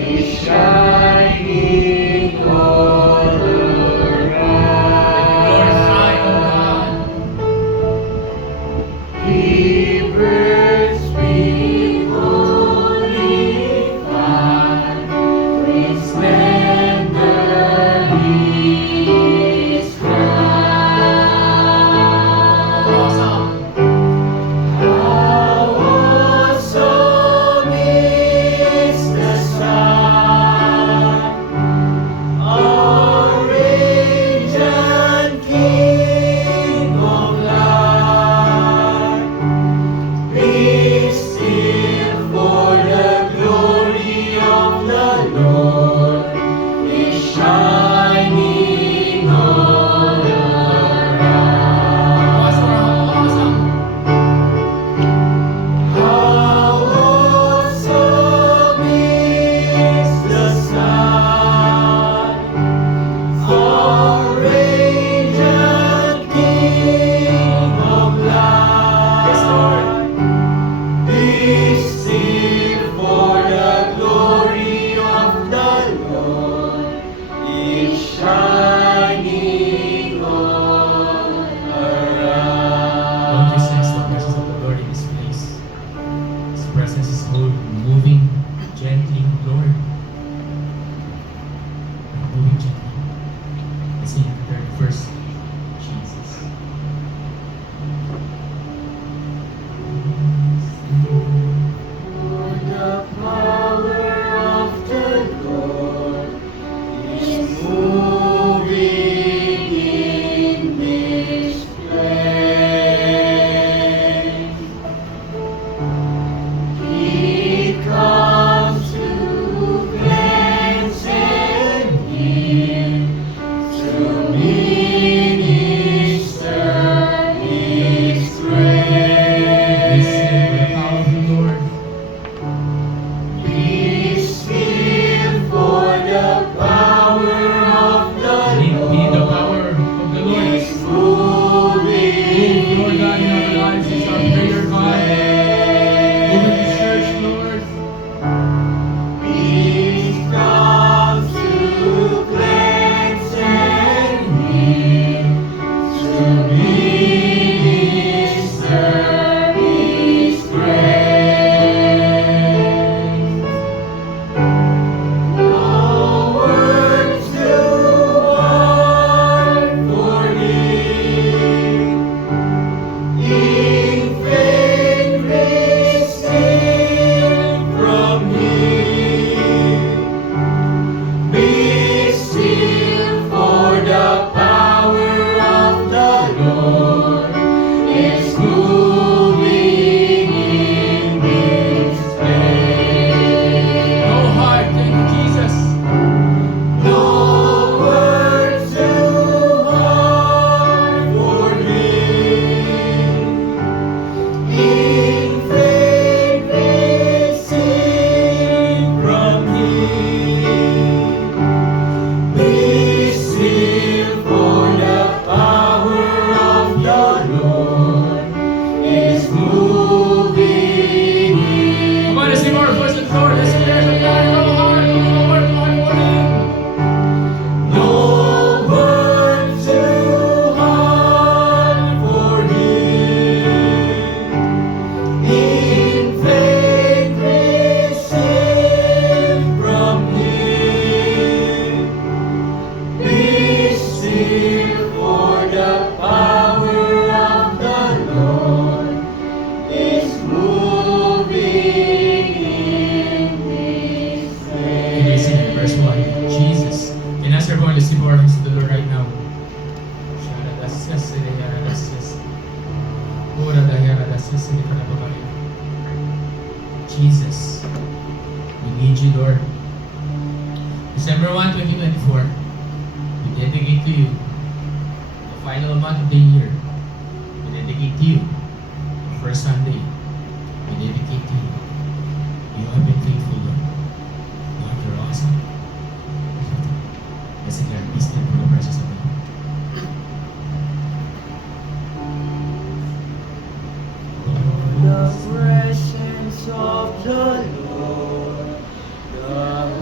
is shining all around. He burns with holy fire, with splendor he is crowned. How awesome is the Son, our radiant King of light. Be still, for the glory of the Lord is shining all around. How awesome is the Son, our radiant King of light. Be still, for the glory of the Lord is shining all Don't you sense the around. presence of the Lord in this place? His presence is moving gently, Lord. Moving gently. Let's sing the 31st. Jesus. For the power of the Lord is moving in this place. He comes to cleanse and heal, to minister His Be still for the grace. power of the Lord. Be still, for the power of the Need the Lord power of the Lord. is moving Lord God, in our lives is our prayer, God. Move in this church, Lord. He comes to cleanse and heal, to minister His grace. No words too hard for Him. In faith receive from Him. Be still, for the power of the Lord is moving in this place. No heart, thank you, Jesus. No words too hard for Him. In faith receive from Him. Be still, for the power of the Lord is moving in. Come on, let's sing our voice to the Lord. Let's sing there's a God, no heart, no heart, no heart for Him. No words too hard for Him. In faith receive from Him. Be still, for the power of the Lord is moving in this Okay, sing it, verse 1. place. Jesus. And as everyone, let's lift our hands to the Lord right now. Jesus, we need you, Lord. December 1, 2024, we dedicate to you the final month of the year. We dedicate to you the first Sunday. We dedicate to you. You have been faithful, Lord. God, you're awesome. Let's declare peace for the presence of the Lord. The presence of the Lord, the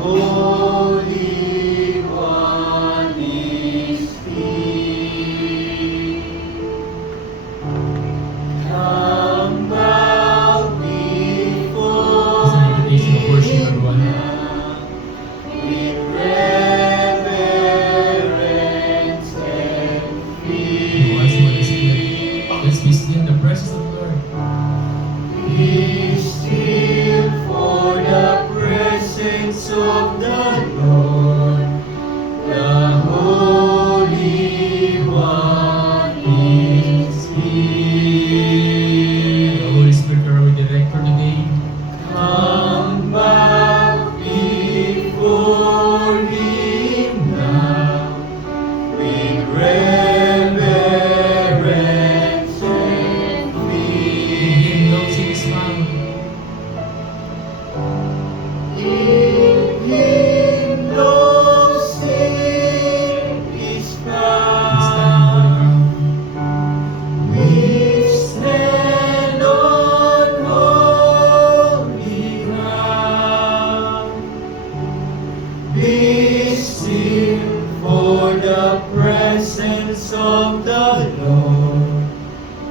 Be still for the presence of the Lord,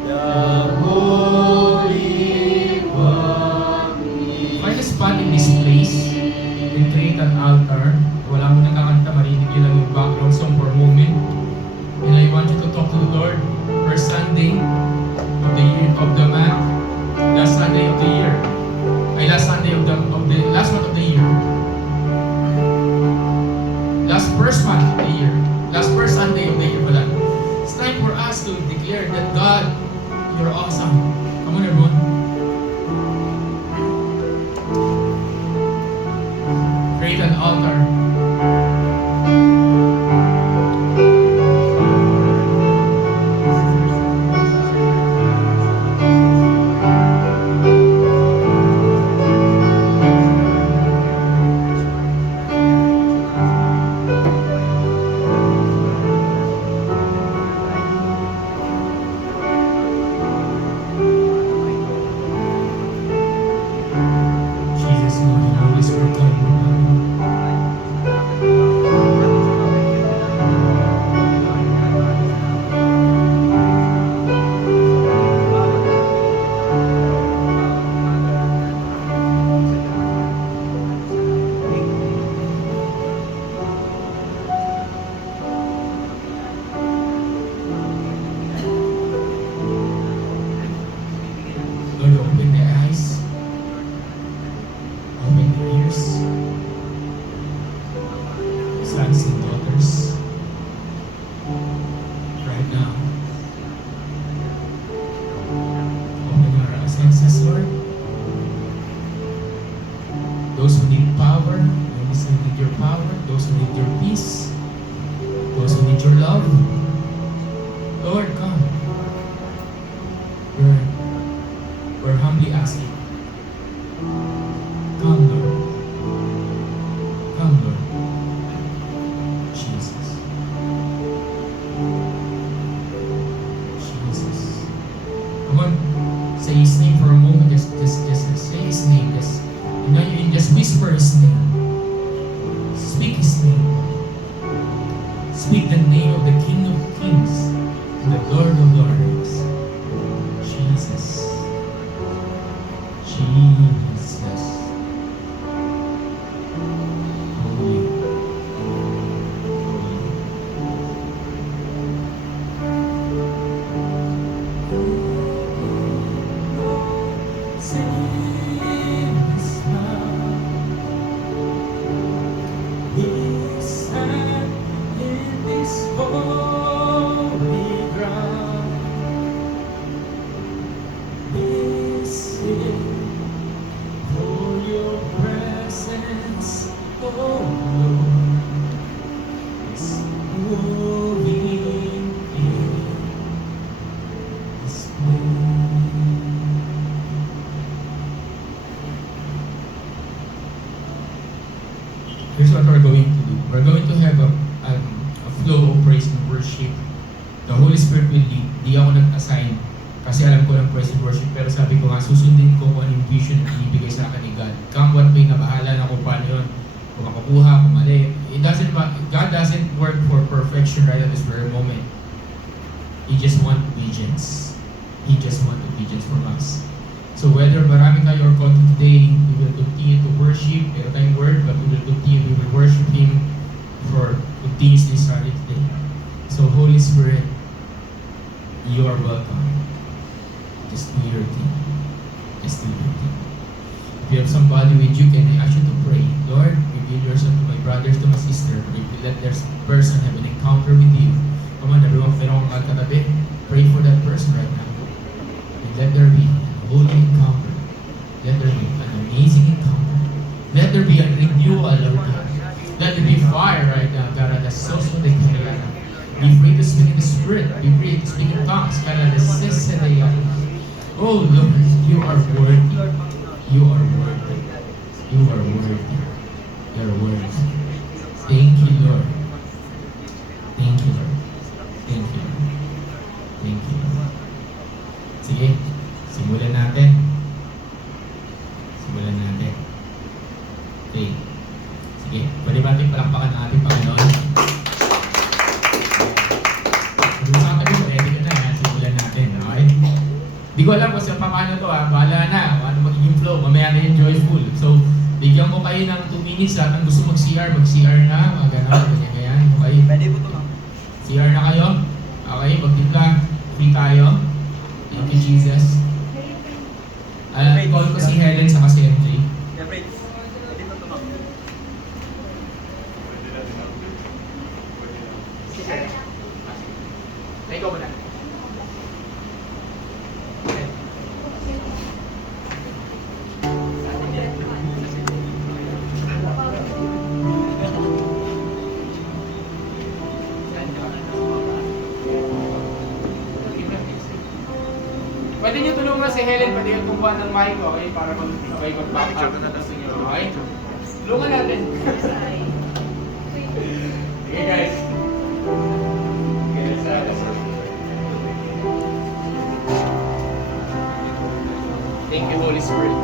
the Holy One. Find a spot in this place and create an altar. Wala mo nang kakanta, marinig nyo lang yung background song for a moment. And I want you to talk to the Lord. First Sunday of the year, of the month, last Sunday of the year. Ay, last Sunday of the last month of the year. Last first month of the year. Last first Sunday of the year pala. It's time for us to declare that God, you're awesome. Come on, everyone. Create an altar. Jesus, Lord, and Holy Spirit, come. Lord, open the eyes, open the ears, sons and daughters, right now. Open our senses, Lord. Those who need power, those who need your power, those who need your peace, those who need your love, Lord, come. We're humbly asking. Come, Lord. Come, Lord. Jesus. Jesus. Come on. Say his name for a moment. Just say his name. You can just whisper his name. Speak his name. Speak the name of the King of Kings and the Lord of Lords. Jesus. Jesus. Holy. Sing this loud. We stand in this holy ground. We sing for your presence, oh Lord, is moving in this place. Here's what we're going to do. We're going to have a flow of praise and worship. The Holy Spirit will lead. Di ako nag-assign kasi alam ko ng praise and worship, pero sabi ko nga, susundin ko kung ano yung vision na ibibigay sa akin ni God. Come what may, na bahala na kung paano yun. Kung makukuha, kung mali. God doesn't work for perfection right at this very moment. He just wants obedience. He just wants obedience from us. So whether marami tayo or konti today, we will continue to worship. Meron tayong word, but we will worship Him for continuously started today. So Holy Spirit, you are welcome. Just do your thing. Just do your thing. If you have somebody with you, can I ask you to pray? Lord, reveal yourself to my brothers, to my sister. Let this person have an encounter with you. Come on, everyone, pero kung katabi, pray for that person right now. And let there be a holy encounter. Let there be an amazing encounter. Let there be a renewal, Lord God. Let there be fire right now, God. That's so they can be free to speak in the Spirit. Be free to speak in tongues. God, oh Lord, you are worthy. You are worthy. You are worthy. You are worthy. Thank you, Lord. Thank you, Lord. Thank you, Lord. Thank you, Lord. Sige, simulan natin. Simulan natin. Okay. Okay, pwede ba natin palakpakan ang ating Panginoon? Pag-usapan nyo, ready ka na, simulan natin, okay? Di ko alam kung paano to bahala na, ano magiging flow, mamaya na yung joyful. So, bigyan ko kayo ng 2 minutes, lahat ng gusto mag-CR na, gano'n, ganyan, okay? Pwede po ito, ma'am. CR na kayo? Okay, magtimpla, free tayo. Thank you, Jesus. Call ko si Helen sa si MJ. Yeah, Fred. Pwede po ito, ma'am. Sige. Ikaw ba na? Pwede niyo tulungan si Helen, pwede yung kumuha ng mic, okay? Para sabay mag-back up. Okay? Tulungan natin. Sige guys. Thank you, Holy Spirit.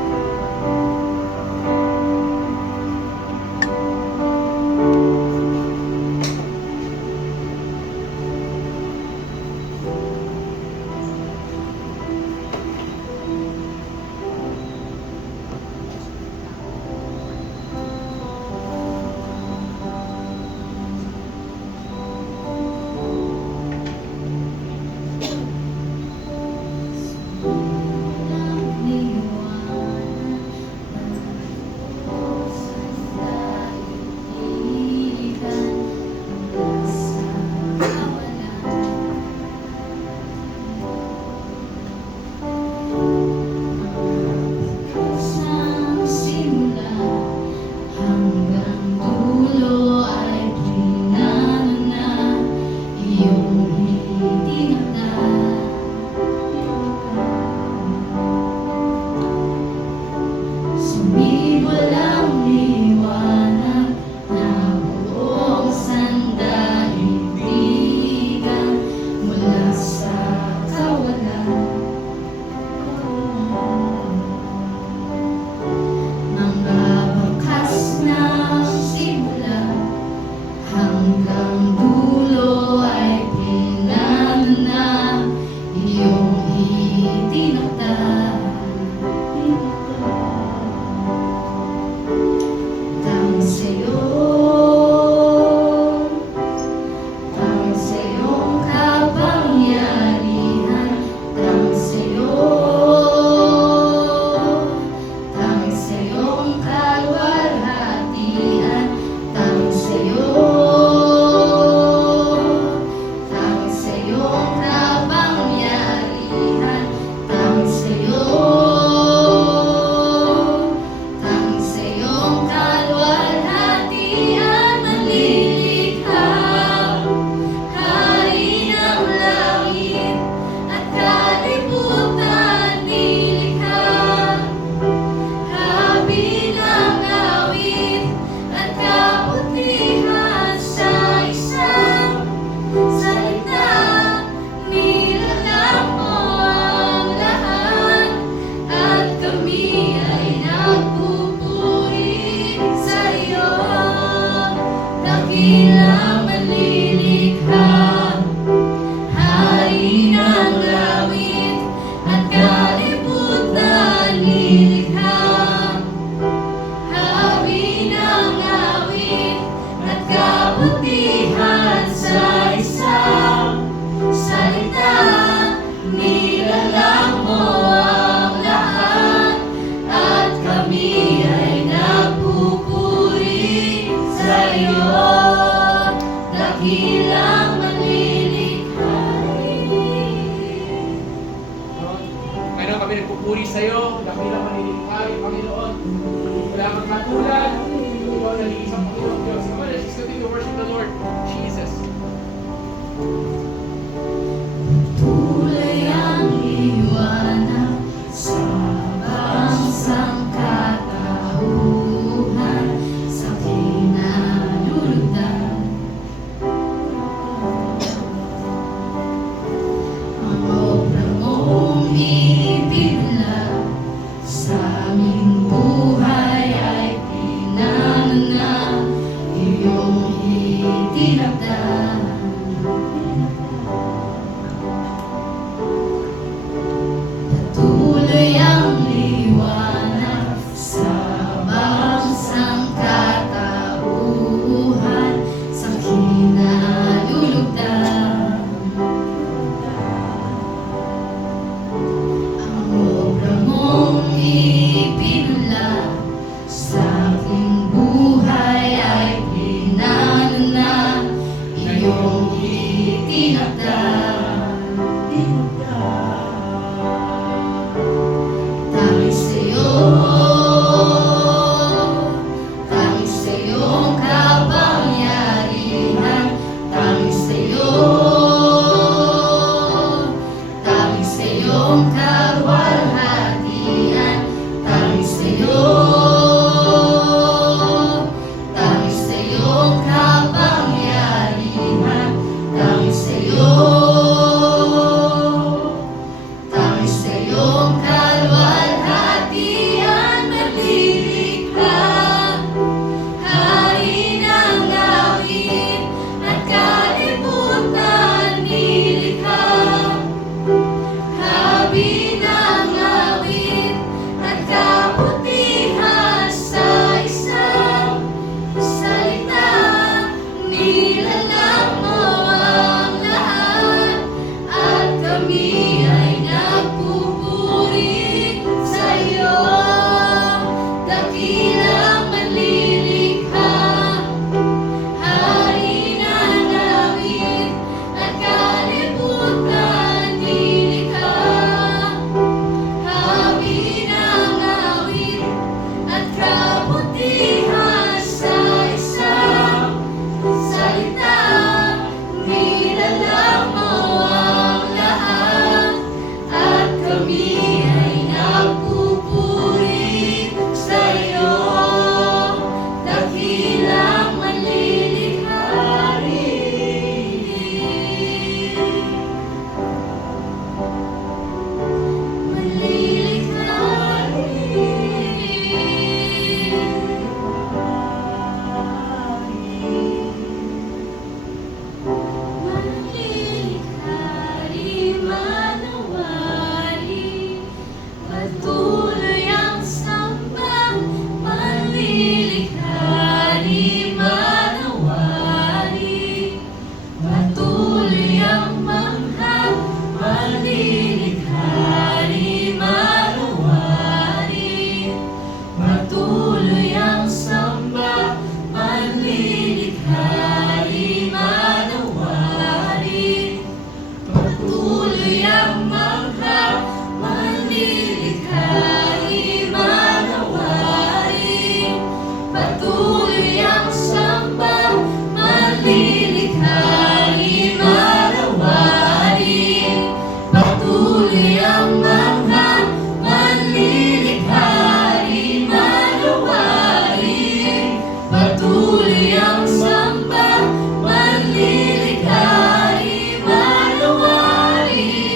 Patuloy ang samba, manlilikhain, manawarin.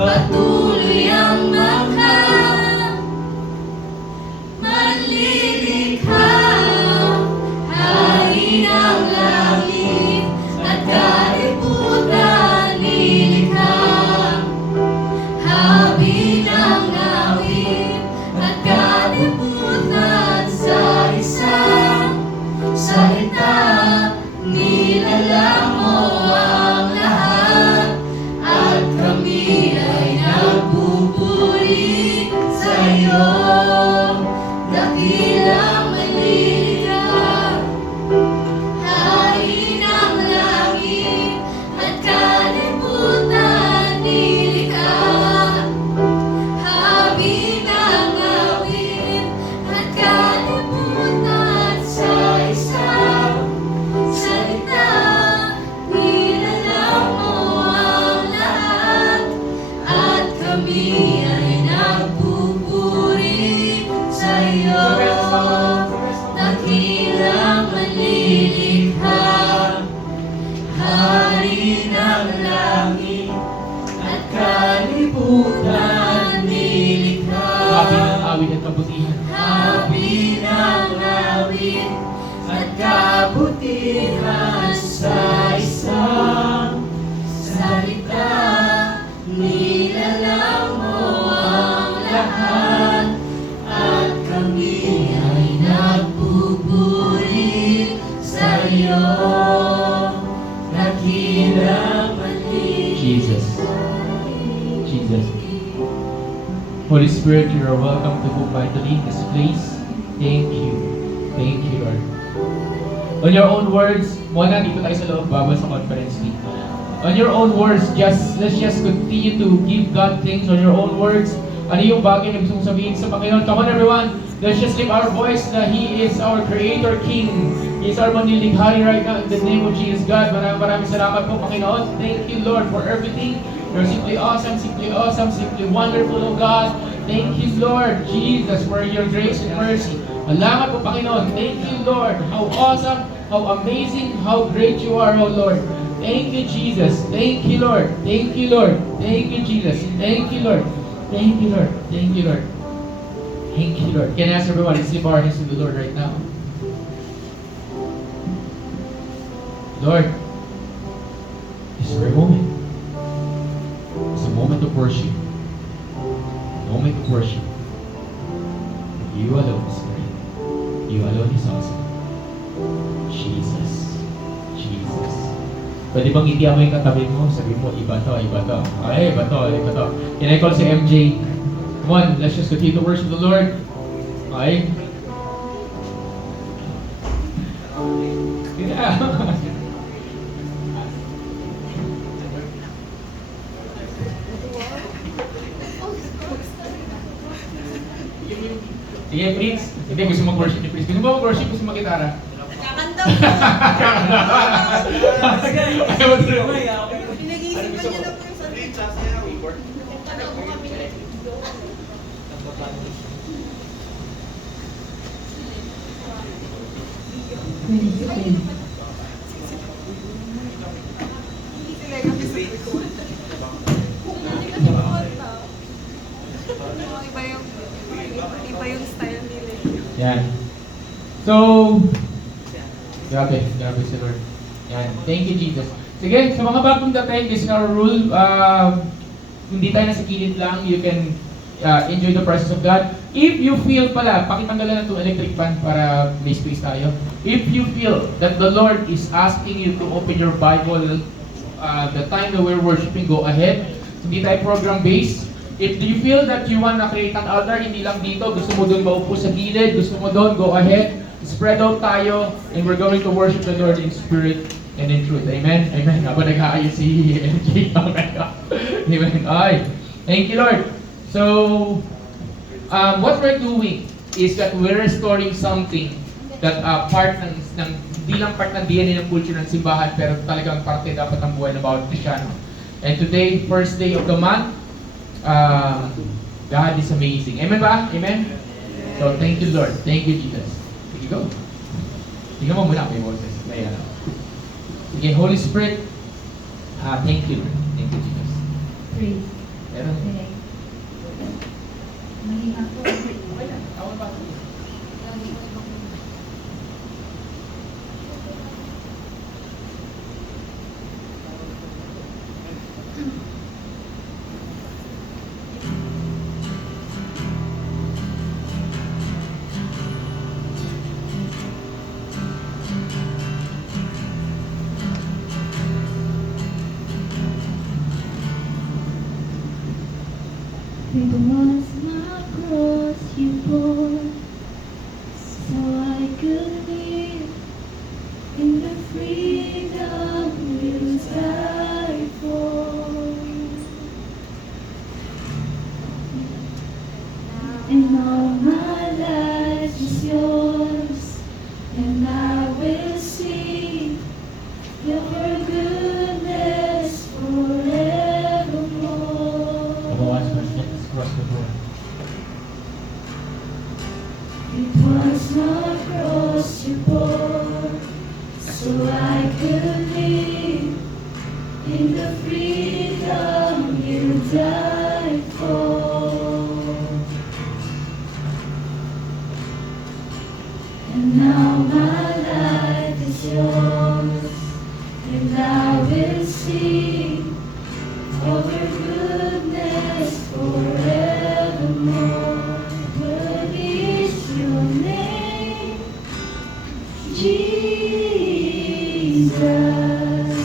Patuloy ang makha, manlilikha. Hain ang langit at kalibutan nilikha. Habi ng awit at kalibutan sa isang salita. Nilalang mo ang lahat at kami ay nagpupuri sa iyo. Dakilang manlilikha. Hain ang langit at kalibutan nilikha. Habi ng awit at kalibutan sa isang salita. Nilalang mo ang lahat at kami ay nagpupuri sa iyo. Dakilang manlilikha. Hari ng langit at kalibutan nilikha. Habi ng awit at kabutihan. Habi ng awit at kabutihan sa isang salita. Nilalang mo ang lahat at kami ay nagpupuri sa iyo. Dakilang manlilikha. Jesus. Jesus. Holy Spirit, you are welcome to move mightily in this place. Thank you. Thank you, Lord. On your own words, muna dito tayo sa loob, babal sa conference week. On your own words, let's just continue to give God things on your own words. Ano yung bagay na gusto mong sabihin sa Panginoon? Come on everyone, let's just lift our voice na He is our Creator King. He is our manlilikhari right now in the name of Jesus God. Maraming salamat po Panginoon. Thank you Lord for everything. You're simply awesome, simply wonderful, oh God. Thank you Lord Jesus for your grace and mercy. Salamat po Panginoon. Thank you Lord. How awesome, how amazing, how great you are, oh Lord. Thank you Jesus. Thank you Lord. Thank you Lord. Thank you Jesus. Thank you Lord. Thank you, Lord. Thank you, Lord. Thank you, Lord. Can I ask everyone to lift our hands to the Lord right now? Lord, this very moment. It's a moment of worship. A moment of worship. You alone is great. You alone is awesome. Jesus. Jesus. Pwede bang itiyan mo yung katabi mo? Sabi mo, iba to, iba to. Ay, iba to, iba to. Can I call si MJ? Come on, let's just continue to worship the Lord. Okay? Yeah. Sige, Prince. Hindi, gusto mag-worship ni Prince. Gusto mo mag-worship? Gusto mag-gitara? Kakanta Ayaw mo tuloy. Pinag-iisipan niya na po yung sarili. Ano po kami Iba yung style nila. Yan. So, grabe si Lord. Yan. Thank you, Jesus. Sige, sa mga bagong dating, this is our rule. Hindi tayo nasa kilid lang. You can enjoy the presence of God. If you feel pala, pakitanggalan na itong electric fan para may space tayo. If you feel that the Lord is asking you to open your Bible, the time that we're worshiping, go ahead. Hindi tayo program-based. If you feel that you want to create an altar, hindi lang dito, gusto mo doon maupo sa gilid, gusto mo doon, go ahead. Spread out tayo, and we're going to worship the Lord in spirit and in truth. Amen? Amen. Habang nag-aayos si MJ. Amen. Ay. Thank you, Lord. So, what we're doing is that we're restoring something that part ng hindi lang part ng DNA ng culture ng simbahan, pero talagang parte dapat ng buhay ng bawat Kristiyano. And today, first day of the month, God is amazing. Amen ba? Amen? So, thank you, Lord. Thank you, Jesus. Here you go. Tingnan mo muna kay Moses. Kaya lang. Sige, Holy Spirit, thank you. Thank you, Jesus. Pray. Meron. Okay. Mali ako. Wala. Tawag ba? It was my cross you bore, so I could live in the freedom you died for. And all my life is yours, and I will sing your goodness forevermore. Mabawas mo siya. Cross before. It was my cross you bore, so I could live in the freedom you died for. And now my life is yours, and I will sing of your goodness forevermore. Worthy is your name, Jesus.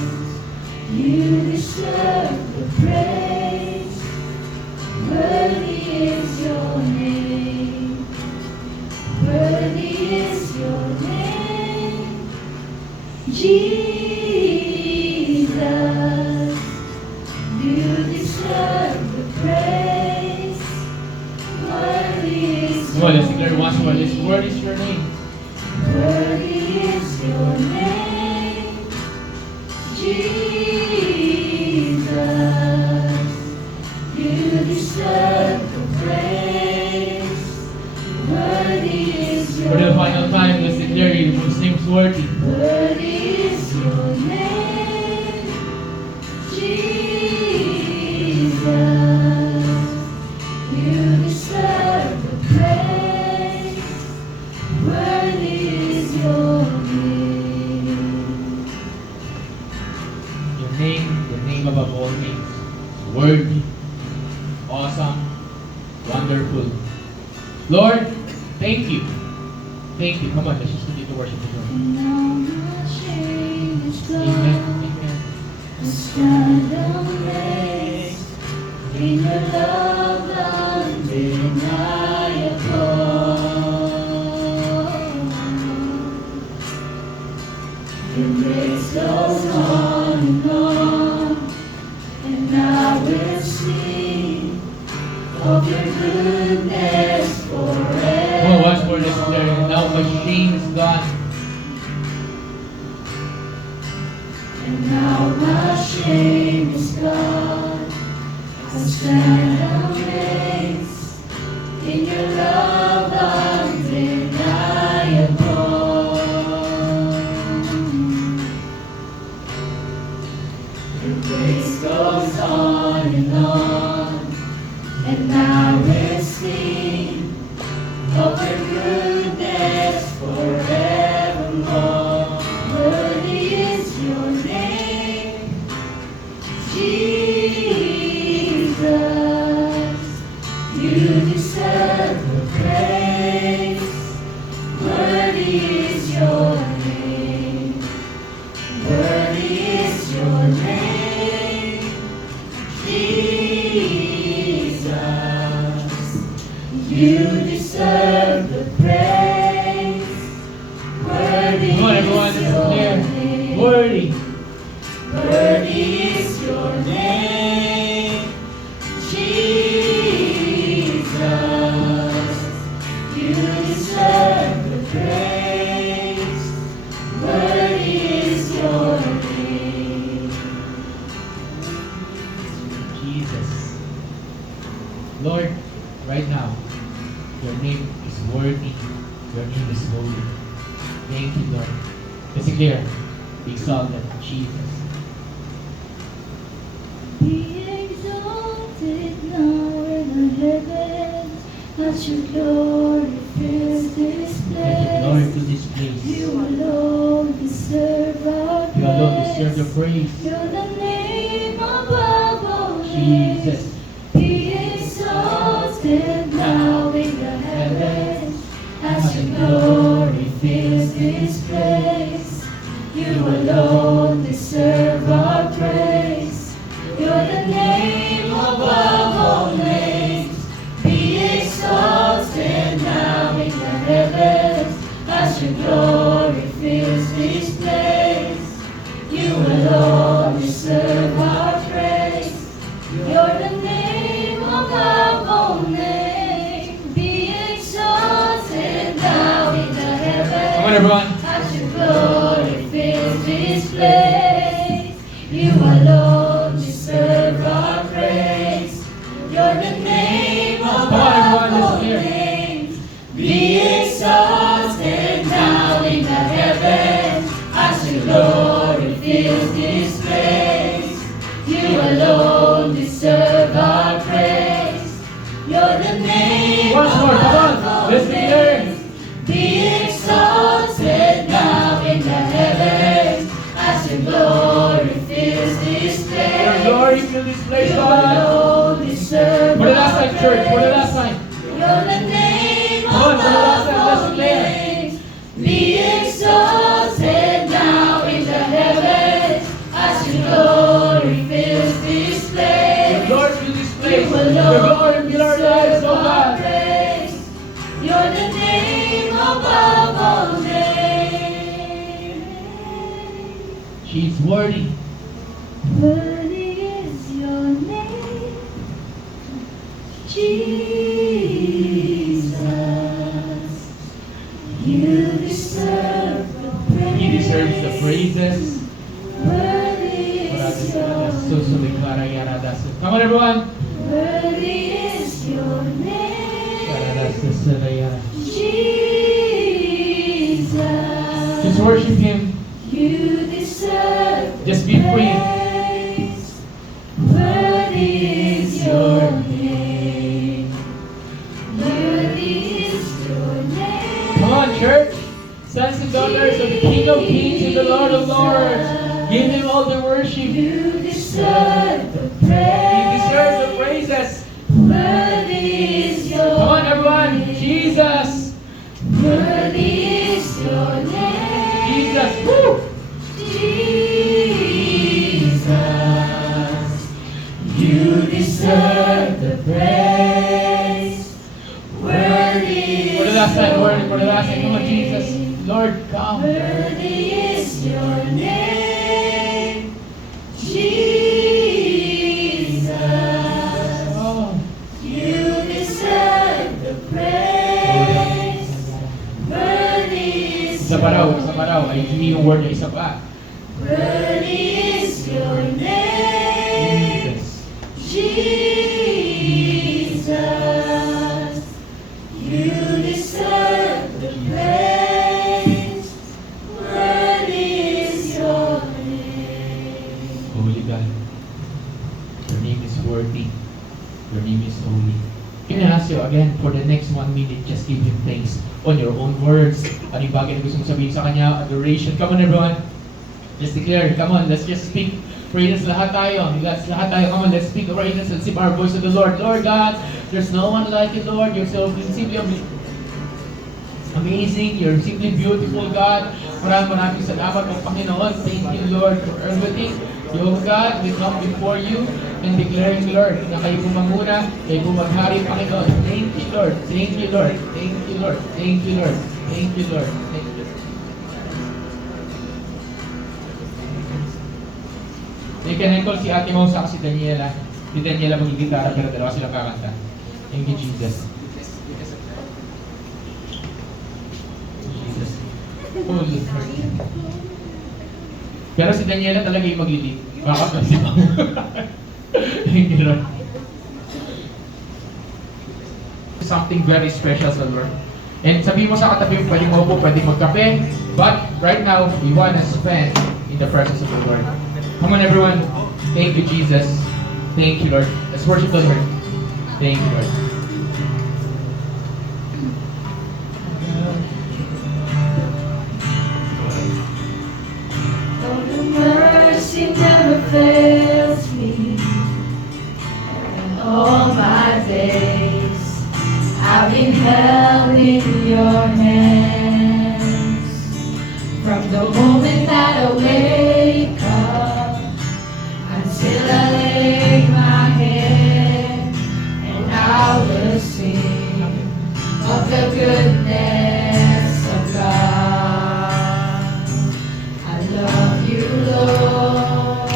You deserve the praise. Worthy is your name. Worthy is your name, Jesus. You deserve the praise. Worthy is Come on, let's declare once more. This word is your name. Worthy is your name, Jesus. You deserve the praise. Worthy is your For the final time, let's declare you. His name is worthy. Worthy is your name, Jesus. You deserve the praise. Worthy is your name. Your name, the name above all names. Worthy. Awesome. Wonderful. Lord, thank you. Thank you. Come on, let's just continue to worship the Lord. And now my shame is Amen. gone. Amen. I stand amazed in your love undeniable. Your grace goes on, and I will sing of your goodness forever. Come on, once more, let's declare. Now my shame is gone. And now my shame is gone. I stand amazed in your love undeniable. Your grace goes on, and I will sing of your goodness forevermore. Worthy is your name, Jesus. You deserve the praise. Worthy is your name. Worthy is your name, Jesus. You deserve the praise. Worthy Come on, everyone, is let's your declare. name. Worthy. Worthy is your name, Jesus. You deserve the praise. Worthy is your name. Jesus. Lord, right now, your name is worthy. Your name is holy. Thank you, Lord. declare, be exalted, Jesus. Be exalted now in the heavens, as your glory fills this Let your glory place. to this place. You alone deserve our praise. You alone deserve the praise. You're the name above all Jesus. names. Be exalted now in the heavens, as your glory fills this place. You alone deserve our praise. You're the name above all names. Be exalted now in the heavens, as your glory fills this place. You alone deserve our praise. You're the name above all names. Be exalted now in the heavens. Come on, everyone. As your glory fills this place, you alone deserve our praise. You're the name Come on, above everyone, all let's hear. names. Be exalted now in the heavens, as your glory fills this place. You alone deserve our praise. You're the name Once more, come on. above all Let's declare. names. Be exalted now in the heavens, as your glory fills this place. Your glory fill this place, You God. alone deserve For the last our time, church, for the last praise. time. You're the name Come on, for the last above time, let's all declare. names. Be exalted now in the heavens, as your glory fills this Your place. glory fill this You place. Your alone glory fill our lives, deserve oh our God. praise. You're the name above all names. She's worthy. Worthy is your name, Jesus. You deserve the praise. He deserves the praises. Worthy is your name. Come on, everyone. Worthy is your name, Jesus. Just worship Him. You deserve Just be free. praise. Worthy is your name. Worthy is your name. Come on, church. Sons and daughters of the King of Kings and the Lord of Lords. Give Him all the worship. You deserve the He praise. deserves the praises. Worthy is your Come on, everyone. name. Jesus. Worthy is your name. Jesus. Woo! Jesus, you deserve the praise. Worthy For the is last time, your Lord. For the last time. Come on, name. Jesus. Lord, come. Worthy is your name, Jesus. Oh. You deserve the praise. Worthy is Isa pa raw. Ay, hindi yung word niya, isa pa. Worthy is your name, Jesus. You deserve the praise. Worthy is your name. Holy God, your name is worthy. Your name is holy. Can I ask you again, for the next 1 minute, just give Him thanks on your own words. Ano yung bagay na gusto mong sabihin sa Kanya? Adoration. Come on, everyone. Just declare. Come on, let's just speak. Praises lahat tayo. Lahat tayo. Come on, let's speak praises and sing our voice to the Lord. Lord God, there's no one like you, Lord. You're so simply amazing. You're simply beautiful, God. Maraming salamat, O Panginoon. Thank you, Lord, for everything. Oh God, we come before you and declaring, Lord, na kayo po mamuna, kayo po maghari, Panginoon. Thank you, Lord. Thank you, Lord. Thank you, Lord. Thank you, Lord. Thank you, Lord. Thank you. May call si Ate Mo sa si Daniela. Si Daniela mag-gitara pero dalawa silang kakanta. Thank you, Jesus. Jesus. Holy Lord. Pero si Daniela talaga yung mag-lead. Bakit na si Mama? Thank you, Lord. Something very special sa Lord. And sabi mo sa katabi mo, pwede mo po, pwede magkape. But right now, we want to spend in the presence of the Lord. Come on, everyone. Thank you, Jesus. Thank you, Lord. Let's worship the Lord. Thank you, Lord. Oh, the mercy never fails me. In all my days, I've been held in your hands. From the moment that I wake up until I lay my head, and I will sing of the goodness of God. I love you, Lord.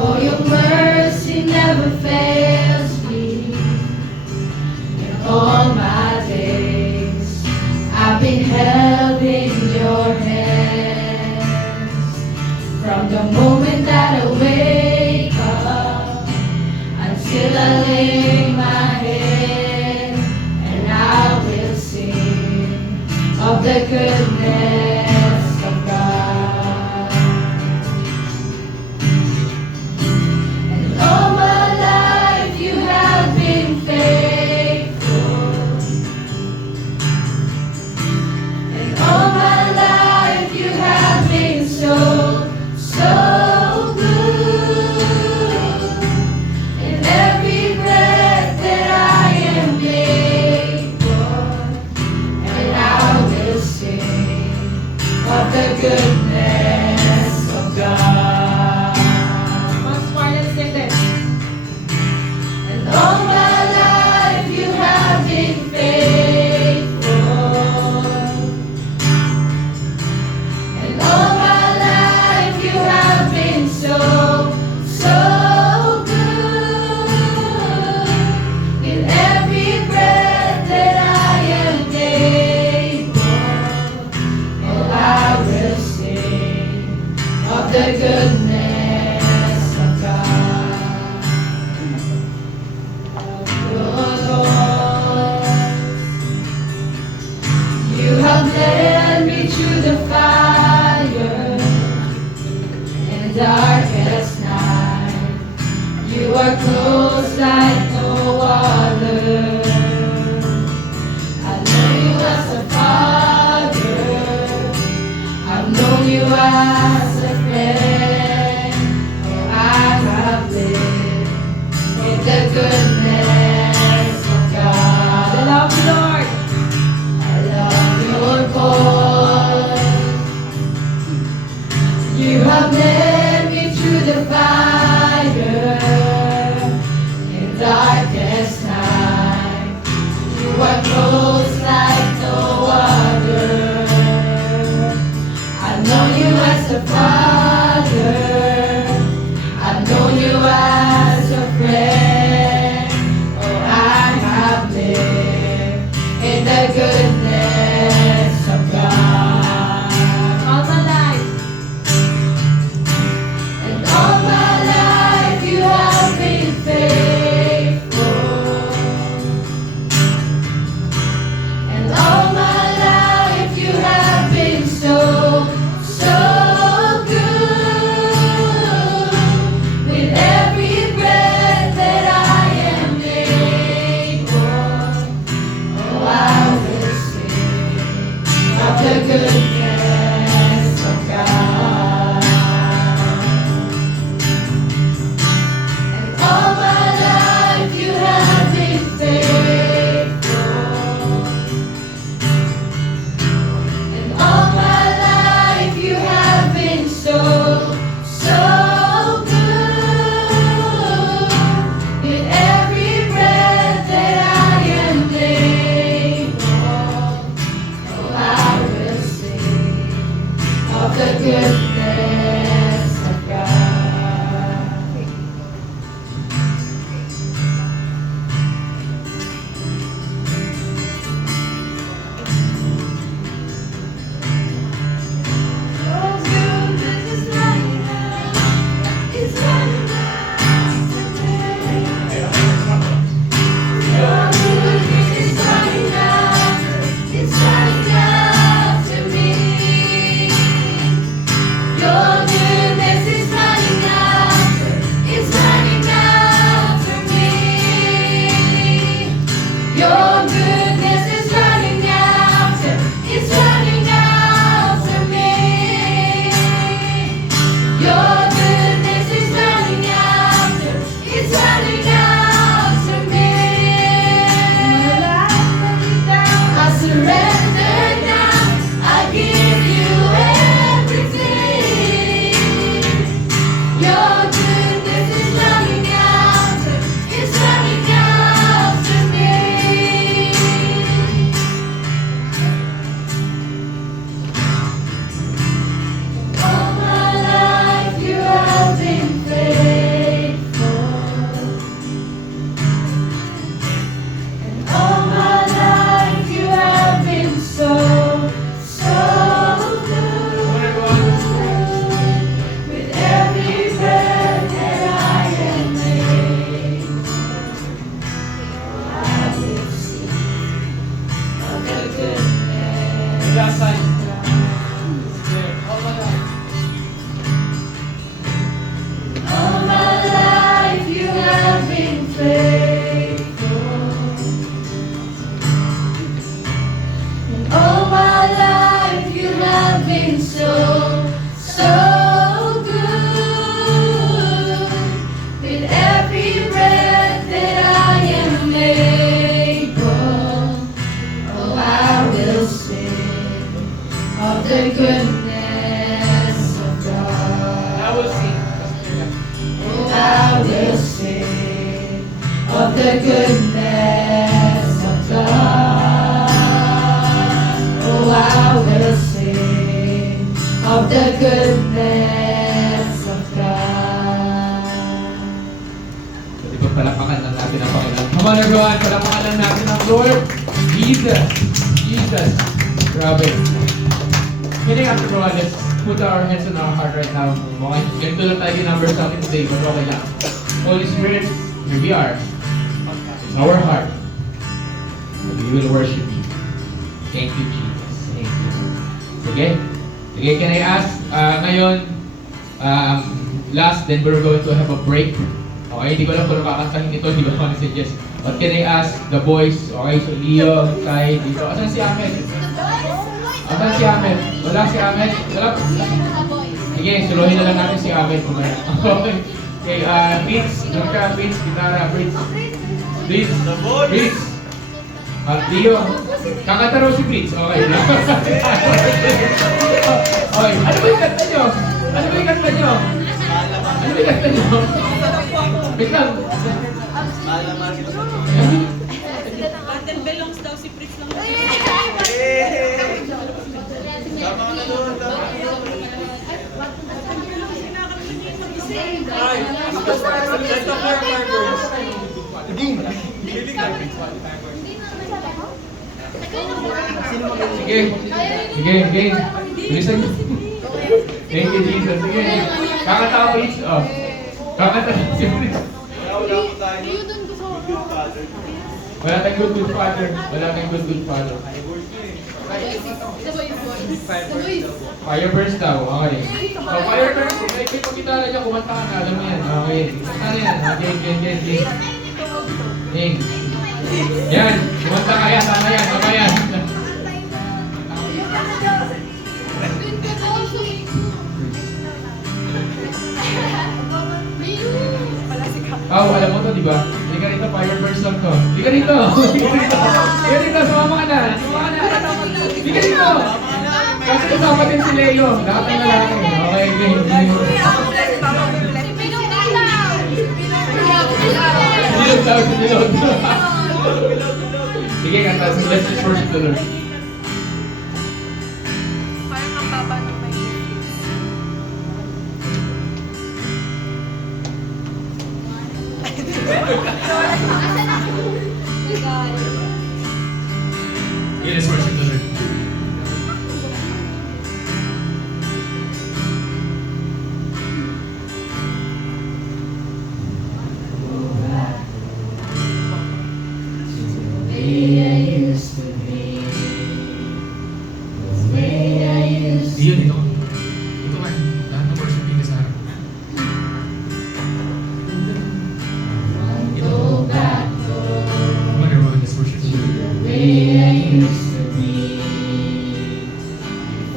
Oh, your mercy never fails me. In all my days, I've been held in your hands. From the moment that I wake up until I lay my head, and I will sing of the goodness of God. And all my life you have been faithful. And all my life you have been so, so good. In every breath that I am able, and I will sing of the goodness of God. Once more, let's sing this. And all my life you have been faithful. And all my life you have been so, so good. In every breath that I am able, oh, I will sing of the goodness of God. You have led me through the fire and darkest night. You are close like no other. I know you as a father. I've known you as a friend. Oh, I have lived in the goodness of God. I love you, Lord. I love your voice. You have led me through the fire in darkest night. You are close like no other. I've known you as a father. I've known you as a friend. Oh, I have lived in the goodness of God. All my life. And all my life you have been faithful. And all my life you have been so, so good. With every breath that I am able, oh, I will sing of the goodness of God. And all my life you have been faithful. And all my life you have been so, so good. In every breath that I am able, oh, I will sing of the goodness of God. Your goodness is running out, it's running out today. Your goodness is running out, it's running out today. the goodness of God. I will sing. Oh, I will sing of the goodness of God. Oh, I will sing of the goodness of God. Pwede ba palapakan lang natin ang Panginoon? Come on everyone, palapakan lang natin ang Lord. Jesus. Jesus. Grabe. Kidding after a while, let's put our hands on our heart right now. Okay? Ganito lang tayo number sa atin today, but okay lang. Holy Spirit, here we are. It's our heart. And we will worship you. Thank you, Jesus. Thank you. Okay? Okay, can I ask, ngayon, last, then we're going to have a break. Okay, hindi ko alam kung nakakantahin ito, hindi ko naman suggest. But can I ask the boys, okay, so Leo, Kai, dito. Asan si Ahmed? Asan si Ahmed? Wala si Ahmed? Wala. Sige, suluhin na lang natin si Ahmed. Okay. Okay, Fritz, doon ka, Fritz, gitara, Fritz. Fritz, Fritz. Leo, kakanta raw si Fritz. Okay. Okay, ano ba yung kanta nyo? Ano ba yung kanta nyo? Ano ba yung kanta nyo? Wait lang. Latin belongs daw si Fritz lang. Tama ka na doon, tama ka na doon. Sige. Sige, game. Bilisan nyo. Thank you, Jesus. Sige. Kakanta ako, Fritz. Oh. Kakanta si Fritz. Wala ko tayo. Good father. Wala tayong good father. Wala tayong good father. Fireburst daw. Okay. So, Fireburst, may pagkitala niya, kumanta ka na. Alam mo yan. Okay. Kumanta na yan. Okay, game. Game. Yan. Kumanta ka yan. Tama yan. Tama yan. Oh, alam mo to, di ba? Hindi ka rito, Fireburst lang to. Hindi ka rito. Hindi ka rito, sumama ka na. Sumama ka na. Hindi ka rito. Kasi kasama din si Leo. Lahat ng lalaki. Okay, game. Silog daw, silog. Sige, kanta. Let's just worship the Lord. Parang ang baba ng may Yeah, let's worship the Lord. Iyon, ito. Ito man. Lahat ng worship dito sa harap. Ito. Come on, everyone, let's worship the Lord.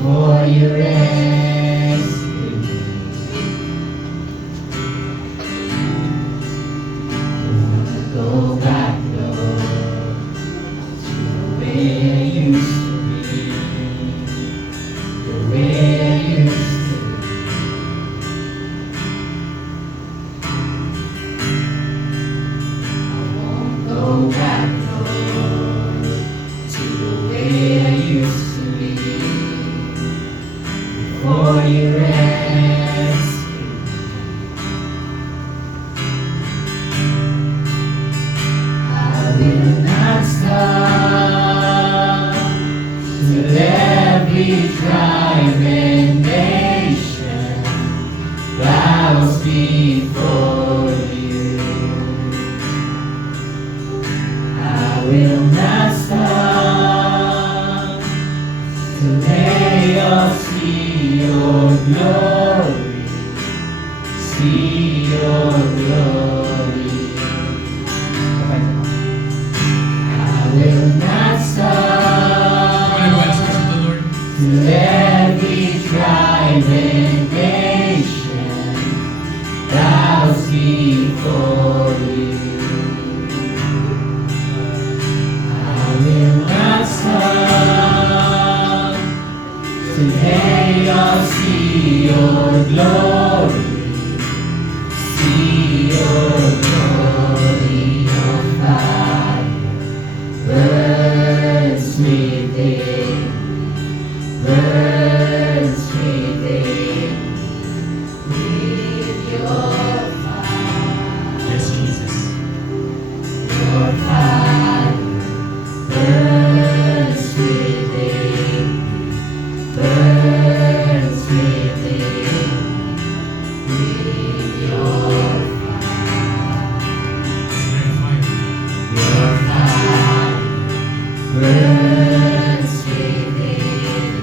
Before you rescued me, wanna go back, Lord, to the way I used to be, the way I used to be. I won't go back, Lord, to the way I used to be. Before you rescue I will not stop till every tribe and nation bows before you. I will not stop till they all see your glory, see your glory. I will not Come on, everyone, let's stop worship the Lord. till every tribe and nation bows before you. I will not stop till They all see your glory. See your glory, your fire burns within, burns within. With your fire, Yes, Jesus. your fire burns within, burns within. With your Your fire. fire burns within,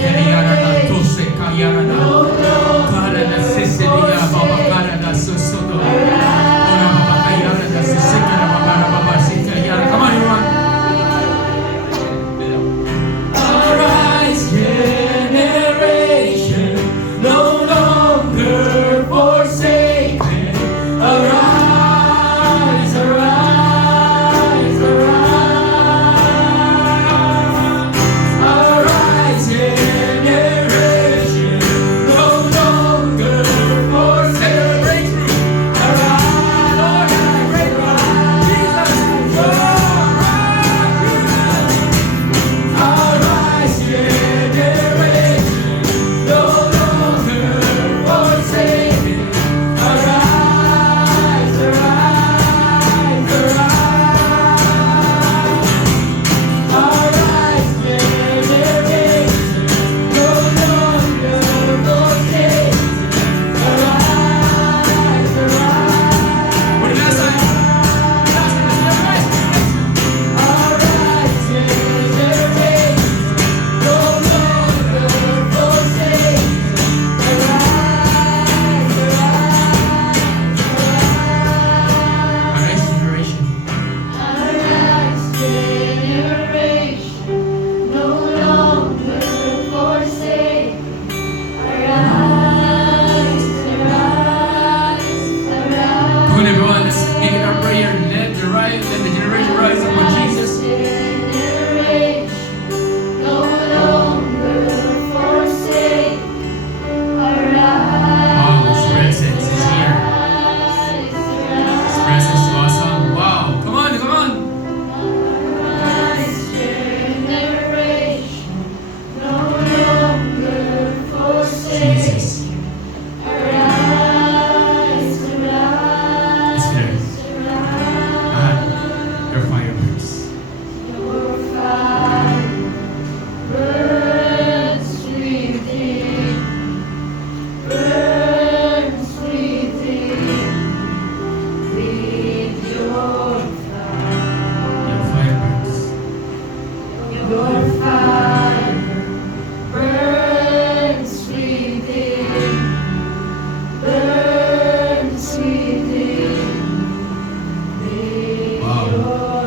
Keriara na tose kayara na. Kara na sisilia baba kara na susoto. Ora baba kayara na sisikara baba baba sikayara. Come on, everyone. Arise, generation, no longer forsaken. Arise, arise, arise. Arise, generation, no longer forsaken. Breakthrough. Arise, Lord, breakthrough. Jesus, arise, generation, no longer forsaken. Arise, arise, arise. Arise, generation, no longer forsaken. Arise, arise. What did I say? Arise, generation, no longer forsaken. Arise, generation. Arise, generation, no longer forsake. Arise, arise, arise. Come on, everyone, let's make it our prayer. Let the generation rise up for Jesus. Generation, no longer forsake. Arise, Oh, His presence is here. His presence is awesome. Wow. Come on, come on. arise, generation, no longer forsake. Jesus. Arise, It's clear. arise, God, your fire burns. your fire burns within, burns within. With your Your fire burns. fire burns within, burns within. With Wow. your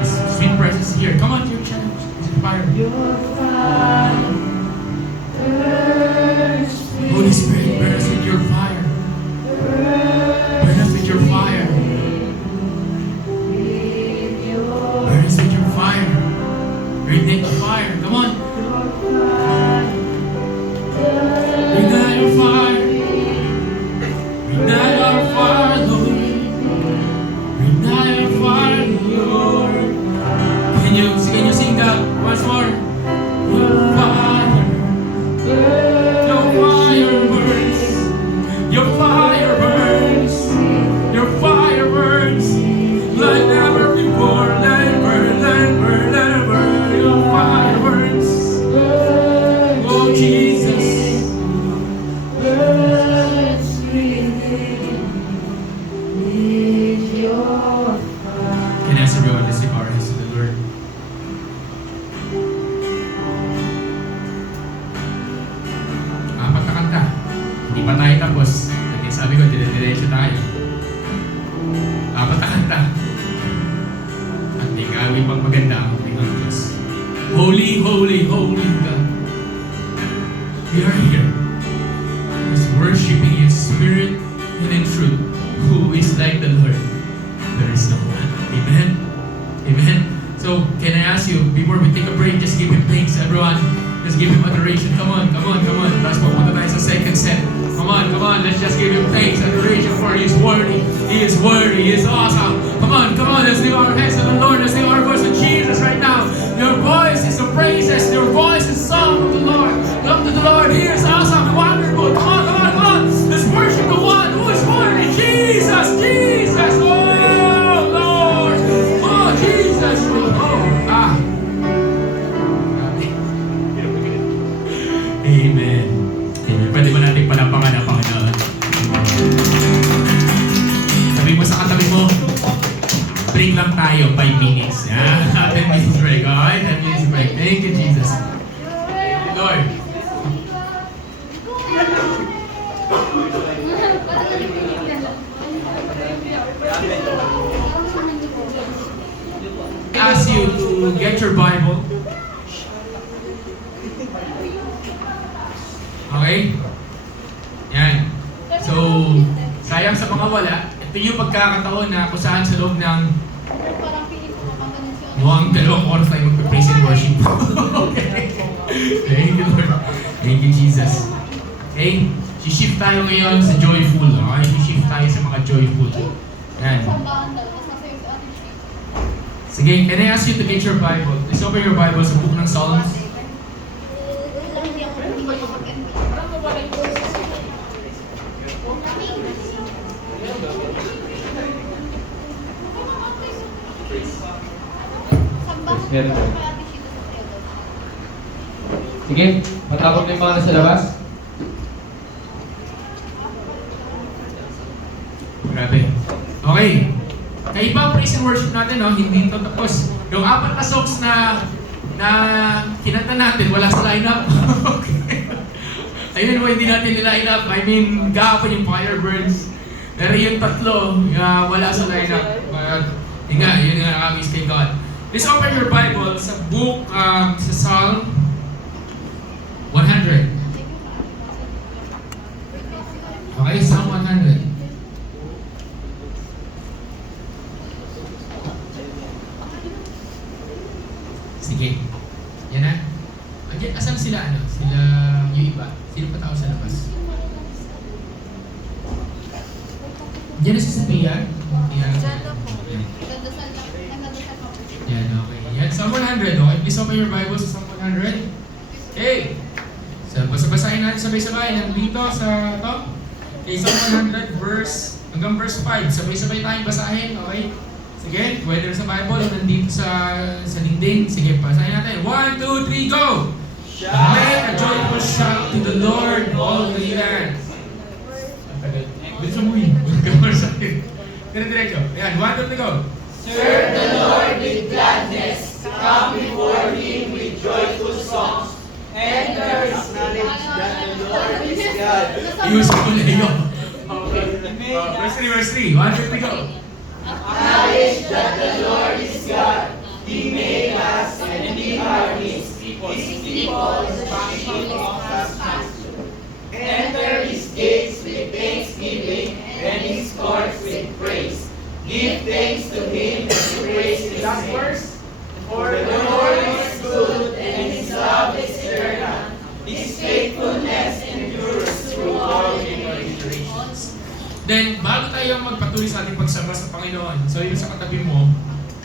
His sweet presence is here. Come on, your challenge. It's fire. Your fire burns Holy Spirit, burn us with your fire. Burn us with your fire. with your Burn us with your fire. Reignite the fire. Come on. Reignite your fire. Reignite our fire, Lord. Reignite our fire, Lord. Can you sing that once more? Your fire. Your fire burns. Your fire burns. Your fire burns. Like never before. Let it burn, let it burn, let it burn. Your fire burns. Oh, Jesus. burns within. With your Can I ask everyone to sing our hands to the Lord? Apat na kanta. Hindi pa tayo tapos. Kasi sabi ko, dire-diretso tayo. Apat na kanta. At may gawin pang maganda ang ating Diyos. Holy, holy, holy God. We are here. Is worshiping in spirit and in truth. Who is like the Lord? There is no one. Amen? Amen? So, can I ask you, before we take a break, just give Him thanks, everyone. Just give Him adoration. Come on, come on, come on. Tapos pupunta tayo sa second set. Come on. Let's just give Him thanks, adoration, for He is worthy. He is worthy. He is awesome. Come on. Let's lift our hands to the Lord. Let's lift our voice to Jesus right now. Your voice is the praises. Your voice is song of the Lord. Love to the Lord. He is awesome and wonderful. Come on. Let's worship the one who is worthy. Jesus. Oh, Lord. Oh, Jesus. Amen. Pwede ba natin palapakan ang Panginoon? Sabi mo sa katabi mo, break lang tayo, 5 minutes. 10 minutes break. Alright, 10 minutes break. Thank you, Jesus. Thank you, Lord. Okay? Yan. So, sayang sa mga wala, ito yung pagkakataon na kung saan sa loob ng Parang piling ko makaganon siya. mukhang 2 oras tayo magpe-praise and worship. Okay. Thank you, Lord. Thank you, Jesus. Okay? Si-shift tayo ngayon sa joyful. Okay? Si-shift tayo sa mga joyful. Yan. Sambahan daw. Tapos nasa yung sa ating sheet. Sige, can I ask you to get your Bible? Please open your Bible sa book ng Psalms. Hindi ako mag-end. Sambahan Yes, daw sir. sa ating sheet sa Theodore. Sige, matapos na yung mga nasa labas. Grabe. Okay. Kaiba ang praise and worship natin, no? Hindi ito tapos. Yung 4 na songs na kinanta natin, wala sa lineup. Okay. I mean, hindi natin niline up. I mean, gahapon yung Firebirds. Pero yung 3, wala sa lineup. But, yun nga, nakamiss kay God. Please open your Bible sa book, sa Psalm 100. Okay, Psalm 100. Sige. Yan na. Asan sila, ano? Sila, yung iba. Sino pa tao sa labas? Diyan na si Sophia. Yan. Nagdasal lang. Nagdasal ako. Yan, okay. Yan, Psalm 100. Okay, please open your Bible sa Psalm 100. Okay. So, basahin natin sabay-sabay. Nandito sa to. Okay, Psalm 100 hanggang verse 5. Sabay-sabay tayong basahin, okay? Sige, whether sa Bible o nandito sa dingding. Sige, basahin natin. 1, 2, 3, go! Make a joyful shout to the Lord, all the lands. Ang tagal. Bilis mo yun. Dire-diretso. Ayan, 1, 2, 3, go! Serve the Lord with gladness. Come before Him with joyful songs. Enter His Acknowledge that the Lord is God. Iusap ko na yun. Okay. Verse 3, 1, 2, 3, go! Acknowledge that the Lord is God. He made us and we are His people, the sheep of His pasture. Enter His gates with thanksgiving and His courts with praise. Give thanks to Him and praise His name. For the Lord is good and His love is eternal. His faithfulness endures through all generations. Then, bago tayo magpatuloy sa ating pagsamba sa Panginoon, so yun sa katabi mo,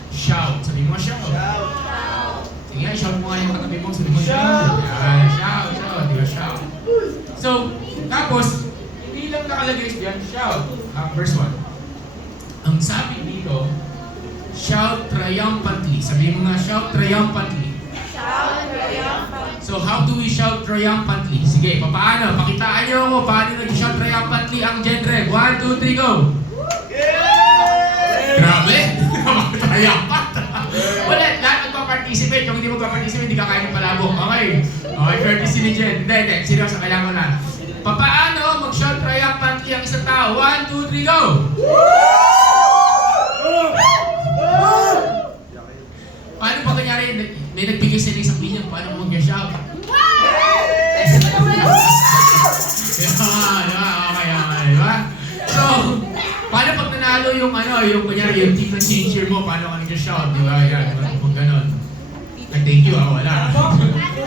shout. Sabi mo, shout. Shout. Sige nga, shout mo nga yung katabi mo. Sabi mo, shout. Yan, shout. Di ba, shout. So, tapos, hindi lang nakalagay diyan, shout. Verse 1. Ang sabi dito, shout triumphantly. Sabi mo nga, shout triumphantly. So, how do we shout triumphantly? Sige, paano? Pakitaan nyo ako paano nag-shout triumphantly ang genre. 1, 2, 3, go! Grabe! Triumphant! Wala, lahat magpa-participate. Kung hindi magpa-participate, hindi ka kaya ng palabok. Okay. Okay, courtesy ni Jen. Hindi. Seryoso, kailangan ko na. Paano mag-shout triumphantly ang isang tao? 1, 2, 3, go! Paano pa kanyari, may nagbigay sila isang billion, paano mo mag-shout? Okay, diba? So, paano pag nanalo yung kunyari, yung team na cheer mo, paano ka nag-shout, di ba? Yan, kung ganon. Like, thank you, wala.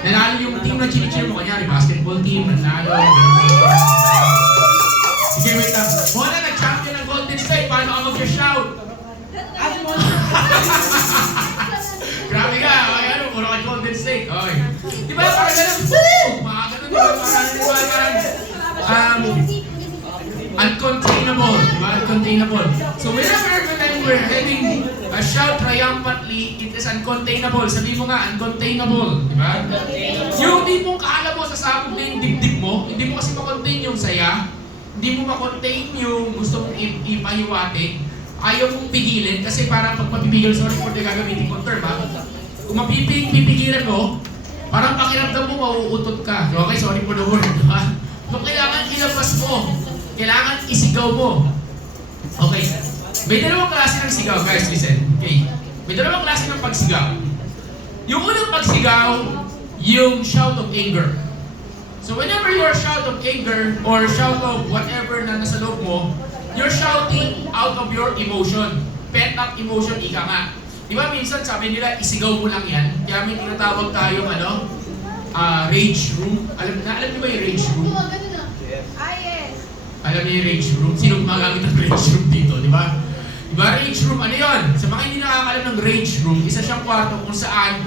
Nanalo yung team na cheer mo, kunyari, basketball team, nanalo, gano'n. Sige, wait lang. Muna, nag-champion ng Golden State, paano ka mag-shout? Grabe ka, okay, puro ka Golden State. Okay. Di ba, parang ganun, woo! Mga ganun, di ba, parang uncontainable, di ba? Uncontainable. So, whenever we're having a shout triumphantly, it is uncontainable. Sabi mo nga, uncontainable, di ba? Yung di mong kaala mo sa sabog na yung dibdib mo, hindi mo kasi makontain yung saya, hindi mo makontain yung gusto mong ipahiwatig, ayaw mong pigilin kasi parang pag mapipigil, sorry for the gagamitin kong term ha, kung mapipigilan mo, parang pakiramdam mo mauutot ka. So, okay, sorry for the word, ha? So, kailangan ilabas mo. Kailangan isigaw mo. Okay. May dalawang klase ng sigaw, guys, listen. Okay. May dalawang klase ng pagsigaw. Yung unang pagsigaw, yung shout of anger. So, whenever you are shouting shout of anger or shout of whatever na nasa loob mo, you're shouting out of your emotion. Pent up emotion, ika nga. Di ba minsan sabi nila, isigaw mo lang yan. Kaya may tinatawag tayong rage room. Alam niyo ba yung rage room? Oo, ganun na. Ah, yes. Alam niyo yung rage room? Sino gumagamit ng rage room dito, di ba? Di ba, rage room, ano yun? Sa mga hindi nakakalam ng rage room, isa siyang kwarto kung saan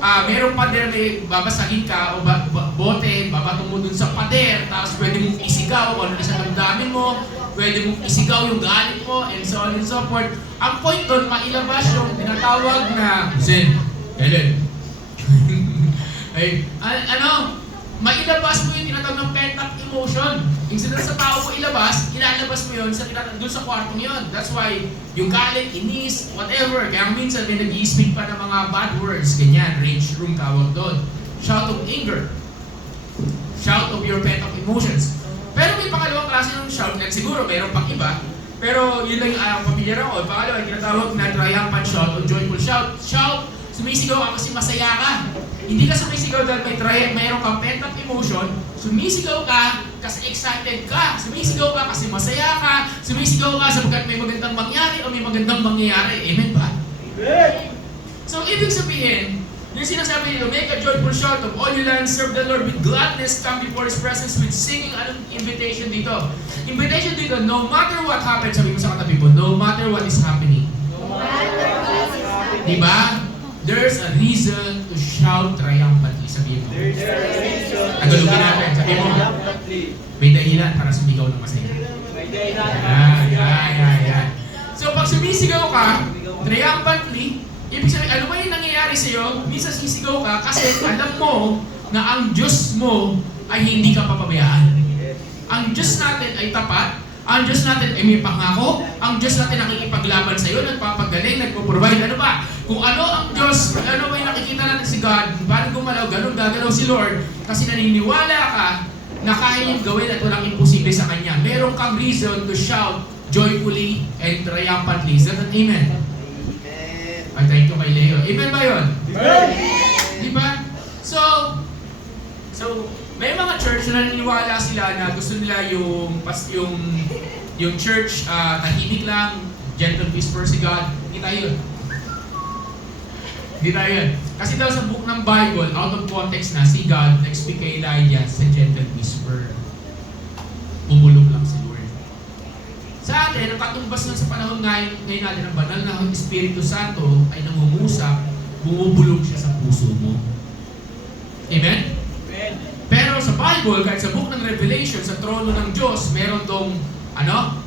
merong pader, may babasagin ka o bote, babato mo dun sa pader, tapos pwede mong isigaw kung ano na sa damdamin mo, pwede mong isigaw yung galit mo, and so on and so forth. Ang point doon, mailabas yung tinatawag na Zen, Helen. Ay, mailabas mo yung tinatawag ng pent-up emotion. Instead na sa tao mo ilabas, ilalabas mo yun doon sa kwartong yun. That's why yung galit, inis, whatever. Kaya minsan may nag-i-speak pa ng mga bad words. Ganyan, rage room tawag doon. Shout of anger. Shout of your pent-up emotions. Pero may pangalawang klase ng shout, at siguro mayroon pang iba. Pero yun lang yung pamilyar ako. Pangalawa, tinatawag na triumphant shout o joyful shout. Shout, sumisigaw ka kasi masaya ka. Hindi ka sumisigaw dahil mayroon kang pent-up emotion. Sumisigaw ka kasi excited ka. Sumisigaw ka kasi masaya ka. Sumisigaw ka sapagkat may magandang mangyari o may magandang mangyayari. Amen ba? Amen. So, ibig sabihin, yung sinasabi nito, make a joyful shout of all you lands, serve the Lord with gladness, come before His presence with singing. Anong invitation dito? Invitation dito, no matter what happens, sabi mo sa katabi mo, no matter what is happening. Diba? There's a reason to shout triumphantly. Sabihin mo. There's a reason to Tagalogin natin. Sabihin mo. triumphantly. May dahilan para sumigaw ng masaya. May dahilan. Yan. So pag sumisigaw ka, triumphantly, ibig sabihin, ano ba yung nangyayari sa'yo? Minsan sisigaw ka kasi alam mo na ang Diyos mo ay hindi ka papabayaan. Ang Diyos natin ay tapat. Ang Diyos natin ay may pangako. Ang Diyos natin nakikipaglaban sa iyo, nagpapagaling, nagpo-provide. Ano ba? Kung ano ang Diyos, ano ba yung nakikita natin si God, paano gumalaw, ganun gagalaw si Lord, kasi naniniwala ka na kaya niyang gawin at walang imposible sa Kanya. Meron kang reason to shout joyfully and triumphantly. Is that an amen? Ay, thank you kay Leo. Amen ba yun? Diba? So, may mga church na naniniwala sila na gusto nila yung church tahimik lang, gentle whisper si God. Hindi tayo yun. Hindi tayo yun. Kasi daw sa book ng Bible, out of context na, si God nag-speak kay Elijah sa gentle whisper. Pumulong lang si Lord. Sa atin, ang katumbas lang sa panahon ngayon natin, ang banal na Espiritu Santo ay nangungusap, bumubulong siya sa puso mo. Amen? Pero sa Bible, kahit sa book ng Revelation, sa trono ng Diyos, meron tong,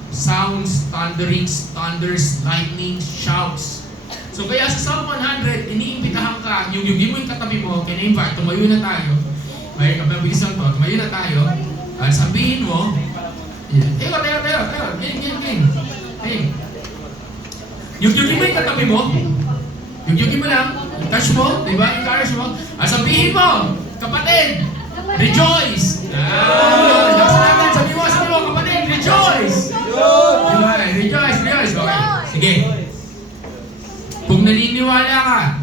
sounds, thunderings, thunders, lightning, shouts. So kaya sa Psalm 100, iniimbitahan ka, yung mo yung katabi mo, kina-invite, tumayo na tayo. May kapabilis lang to, tumayo na tayo. Sabihin mo, tayo, Hey. Yung mo yung katabi mo, yung mo lang, touch mo, di ba? Encourage mo. Sabihin mo, kapatid, rejoice! Sabi mo, kapatid, rejoice! Rejoice! Okay, sige. Kung naniniwala ka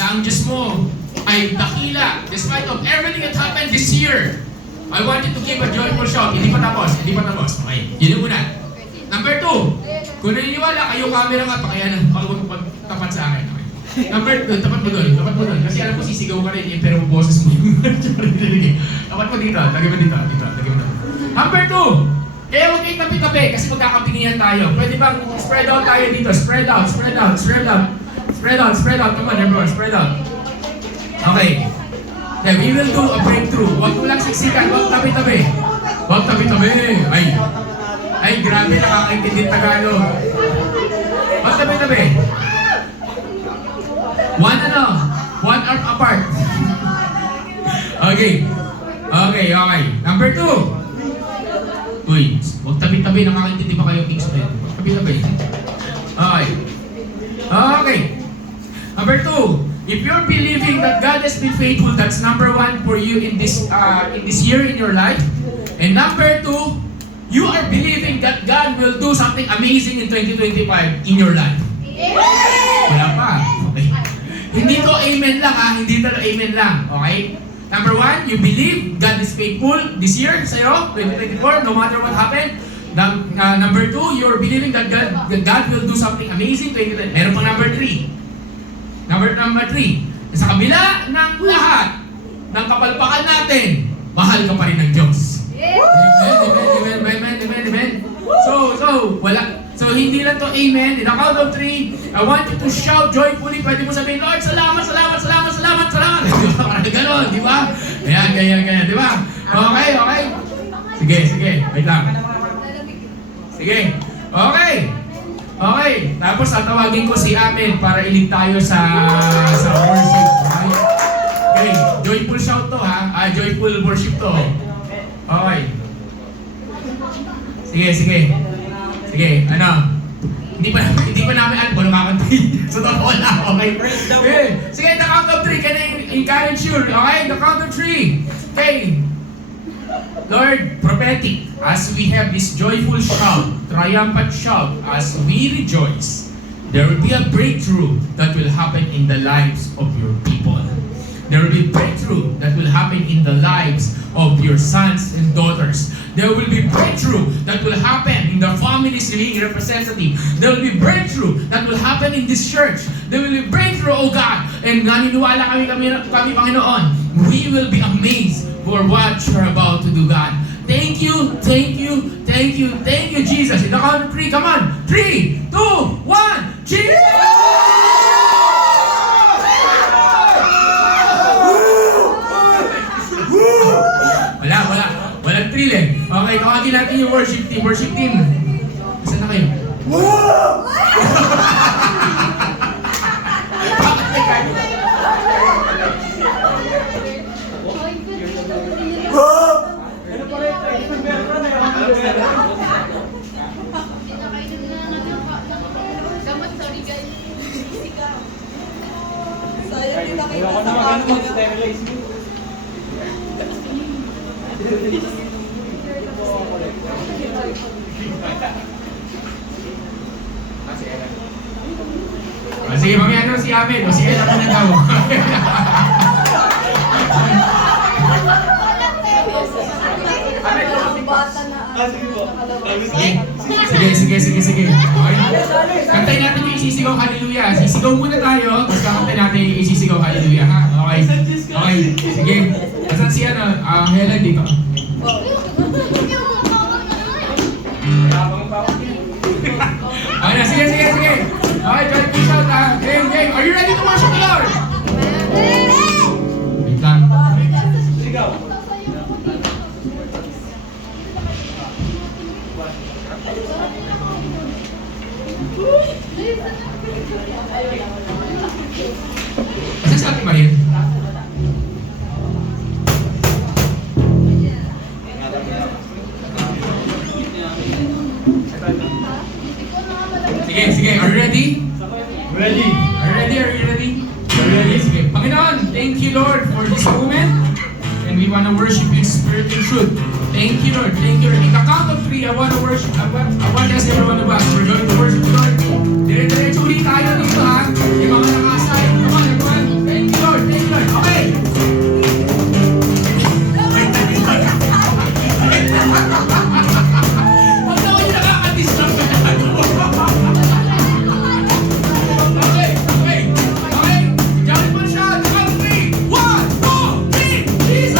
na ang Diyos mo ay dakila, despite of everything that happened this year, I want you to give a joyful shout. Hindi pa tapos. Okay, yun yung una. Number 2, kung naniniwala kayo, camera nga, pagtapat sa akin. Okay. Number 2, tapat mo doon. Kasi alam ko sisigaw ka rin, pero boses mo yung tapat mo dito, lagay mo dito. Number 2, kaya huwag kayo tabi-tabi kasi magkakapingihan tayo. Pwede bang spread out tayo dito? Spread out. Come on everyone, spread out. Okay. Then we will do a breakthrough. Huwag mo lang siksikan, huwag tabi-tabi. Ay, grabe, nakakaintindi Tagalog. Huwag tabi-tabi. One arm apart. Okay. Number 2. Uy, huwag tabi-tabi, nakakaintindi ba kayo, Kingsman? Tabi-tabi. Okay. Number 2, if you're believing that God has been faithful, that's number 1 for you in this year in your life. And number 2, you are believing that God will do something amazing in 2025 in your life. Wala pa. Okay. Hindi to amen lang ha, hindi to amen lang. Okay? Number 1, you believe God is faithful this year sa'yo, 2024, no matter what happened. Number 2, you're believing that God will do something amazing 2024. Meron pang number 3. Number 3, sa kabila ng lahat ng kapalpakan natin, mahal ka pa rin ng Diyos. Amen. So hindi lang to amen. In the count of 3, I want you to shout joyfully. Pwede mo sabihin, Lord, salamat. Parang gano'n, di ba? Ganyan, di ba? Okay. Sige, wait lang. Sige, okay. Tapos tatawagin ko si Amen para ilig tayo sa worship. Okay, joyful shout to ha. Joyful worship to. Okay. Sige, ano? Hindi pa namin alam kung kakantin. So, totoo lang, okay? Sige, the count of 3, can I encourage you? Okay, the count of 3. Okay. Lord, prophetic, as we have this joyful shout, triumphant shout, as we rejoice, there will be a breakthrough that will happen in the lives of your people. There will be breakthrough that will happen in the lives of your sons and daughters. There will be breakthrough that will happen in the families being representative. There will be breakthrough that will happen in this church. There will be breakthrough, oh God. And naniniwala kami Panginoon, we will be amazed for what you're about to do, God. Thank you, Jesus. In the count of 3, come on. 3, 2, 1, Jesus! Walang thrill eh. Okay, tawagin natin yung worship team. Saan na kayo? Sayang din nakita Wala ko sa naman camera. sterilize mo. Sige, mamaya na si Amen. O sige, ako na daw. Bata na. Sige po. Sige. Okay. Kantayin natin yung isisigaw hallelujah. Sisigaw muna tayo, tapos kakantayin natin yung isisigaw hallelujah, ha? Okay. Sige. Asan si Helen dito? Okay na, sige. Okay, joyful shout ha. Game. Are you ready to worship the Lord? Wait lang. Sigaw. Asan sa ating Marin? Sige. Are you ready? Ready. Are you ready? Sige. Panginoon, thank you Lord for this moment. And we want to worship you in spirit and truth. Thank you Lord. In the count of 3, I want to ask every one of us. We're going to worship the Lord. Dire-diretso ulit tayo dito ha. Yung mga nakasay. Come on everyone. Thank you Lord. Okay. Huwag na kayo nakaka-disturb ka na. Okay. Joyful shout. Count of 3. 1, 2, 3. Jesus!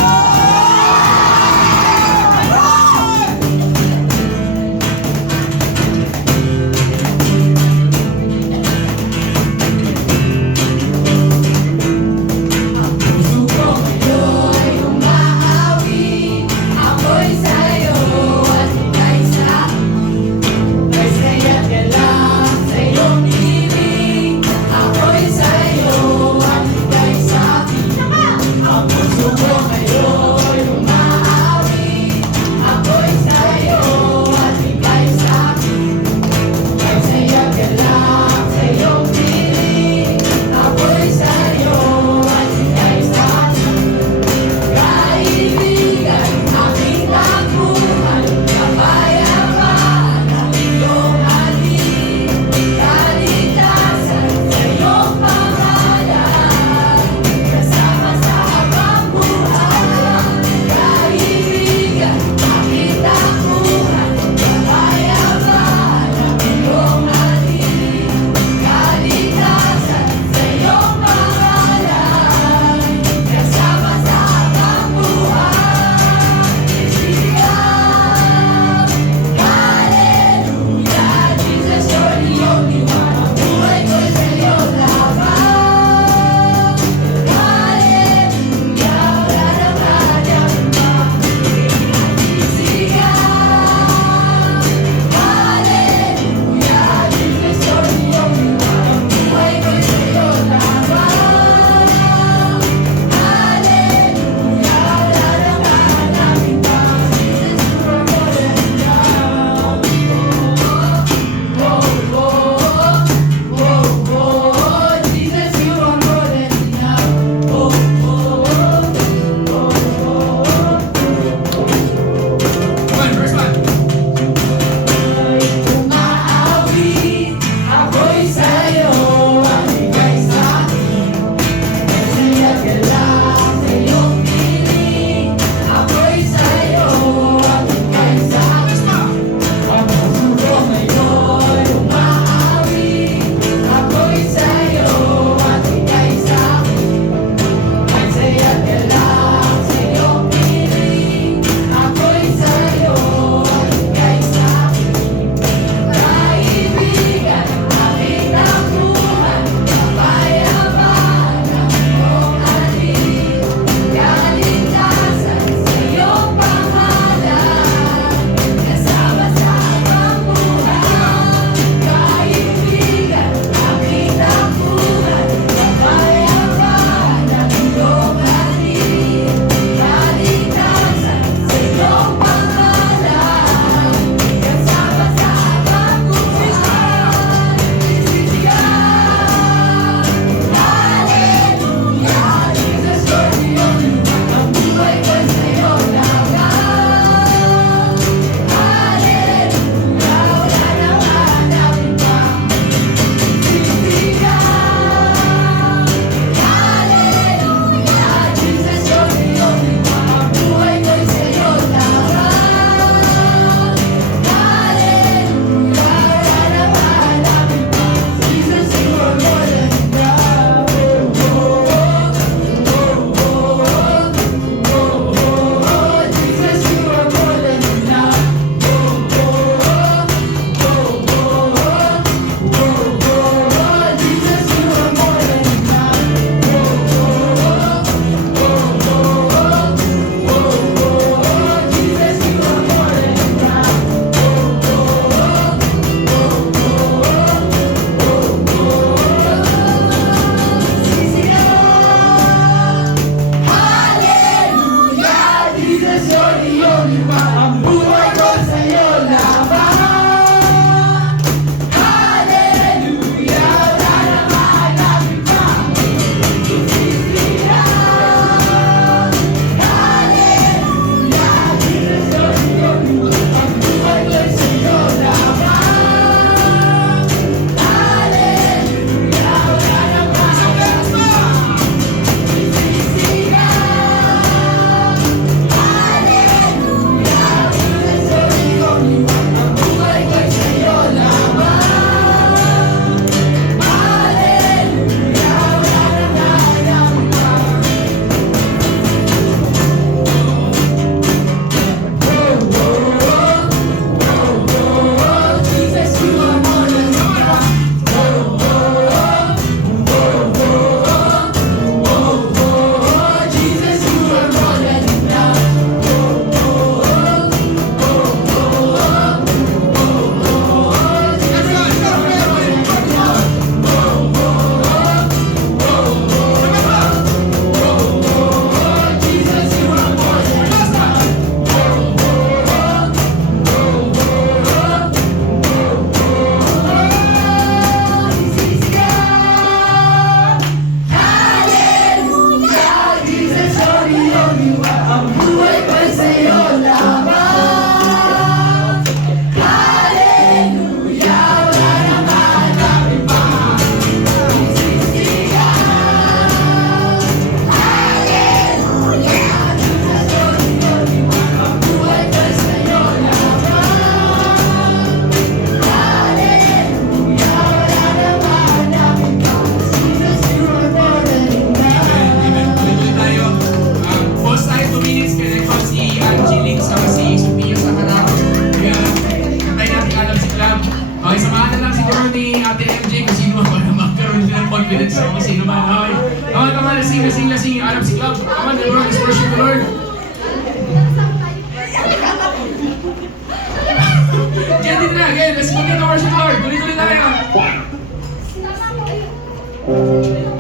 again. Let's begin to worship the Lord. Tuloy-tuloy na kayo.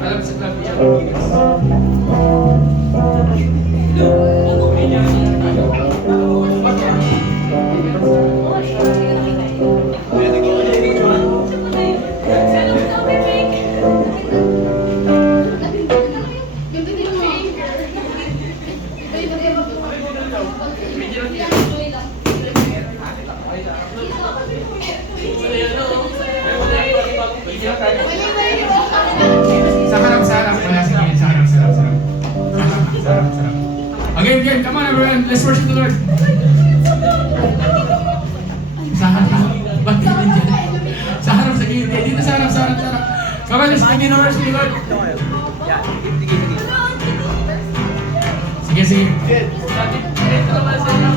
Alam sa club yan. Sa harap. Wala, sige. Sa harap. Again. Come on everyone. Let's worship the Lord. Sa harap. Ba't ganyan dyan? Sa harap, sa gilid. Dito sa harap. Come on, let's begin to worship the Lord. Sige. Ito naman sa